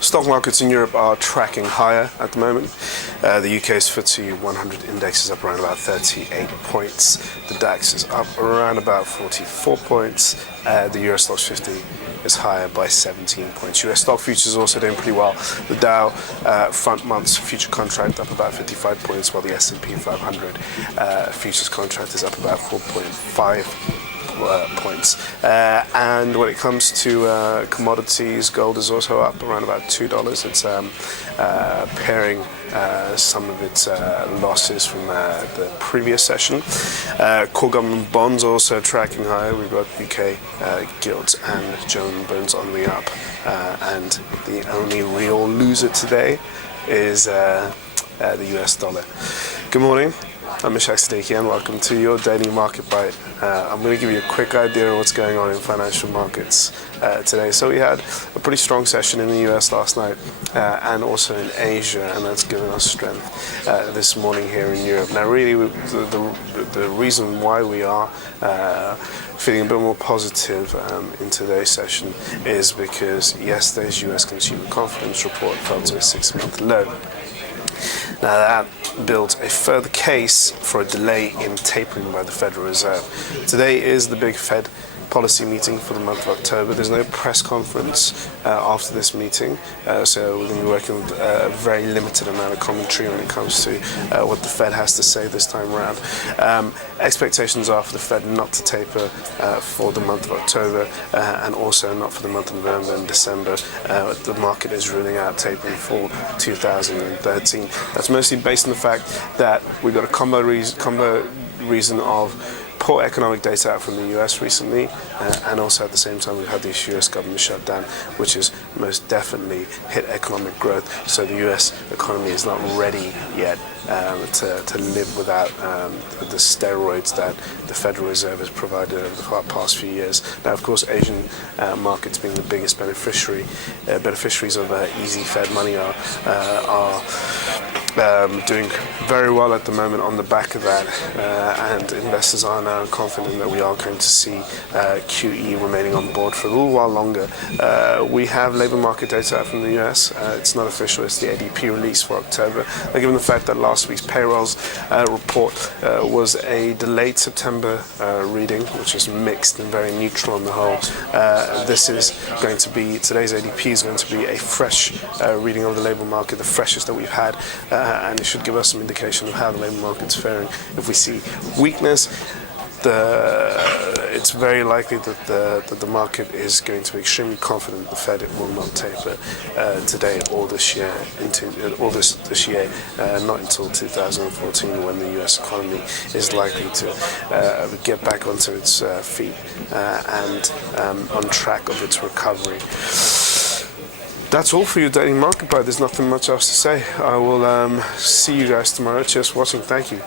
Stock markets in Europe are tracking higher at the moment. The UK's FTSE 100 index is up around about 38 points. The DAX is up around about 44 points. The Euro Stoxx 50 is higher by 17 points. US stock futures also doing pretty well. The Dow front month's future contract up about 55 points, while the S&P 500 futures contract is up about 4.5 points. And when it comes to commodities, gold is also up around about $2. It's pairing some of its losses from the previous session. Core government bonds also tracking higher. We've got UK gilts and German bonds on the up. And the only real loser today is the US dollar. Good morning. I'm Ishaq, Siddiqi, and welcome to your daily market bite. I'm going to give you a quick idea of what's going on in financial markets today. So we had a pretty strong session in the US last night and also in Asia, and that's given us strength this morning here in Europe. Now really the reason why we are feeling a bit more positive in today's session is because yesterday's US consumer confidence report fell to a 6-month low. Now that builds a further case for a delay in tapering by the Federal Reserve. Today is the big Fed policy meeting for the month of October. There's no press conference after this meeting, so we're going to be working with a very limited amount of commentary when it comes to what the Fed has to say this time around. Expectations are for the Fed not to taper for the month of October and also not for the month of November and December. The market is ruling out tapering for 2013. That's mostly based on the fact that we've got a combo reason of poor economic data out from the US recently, and also at the same time we've had the US government shutdown, which has most definitely hit economic growth. So the US economy is not ready yet to live without the steroids that the Federal Reserve has provided over the past few years. Now, of course, Asian markets being the biggest beneficiaries of easy Fed money are doing very well at the moment on the back of that, and investors are now confident that we are going to see QE remaining on board for a little while longer. We have labour market data out from the US. It's not official, it's the ADP release for October. Now, given the fact that last week's payrolls report was a delayed September reading, which is mixed and very neutral on the whole, this is going to be, today's ADP is going to be a fresh reading of the labour market, the freshest that we've had, and it should give us some indication of how the labour market's faring. If we see weakness, it's very likely that the market is going to be extremely confident the Fed will not taper today or this year, not until 2014, when the US economy is likely to get back onto its feet and on track of its recovery. That's all for your daily market bite. There's nothing much else to say. I will see you guys tomorrow. Cheers for watching. Thank you.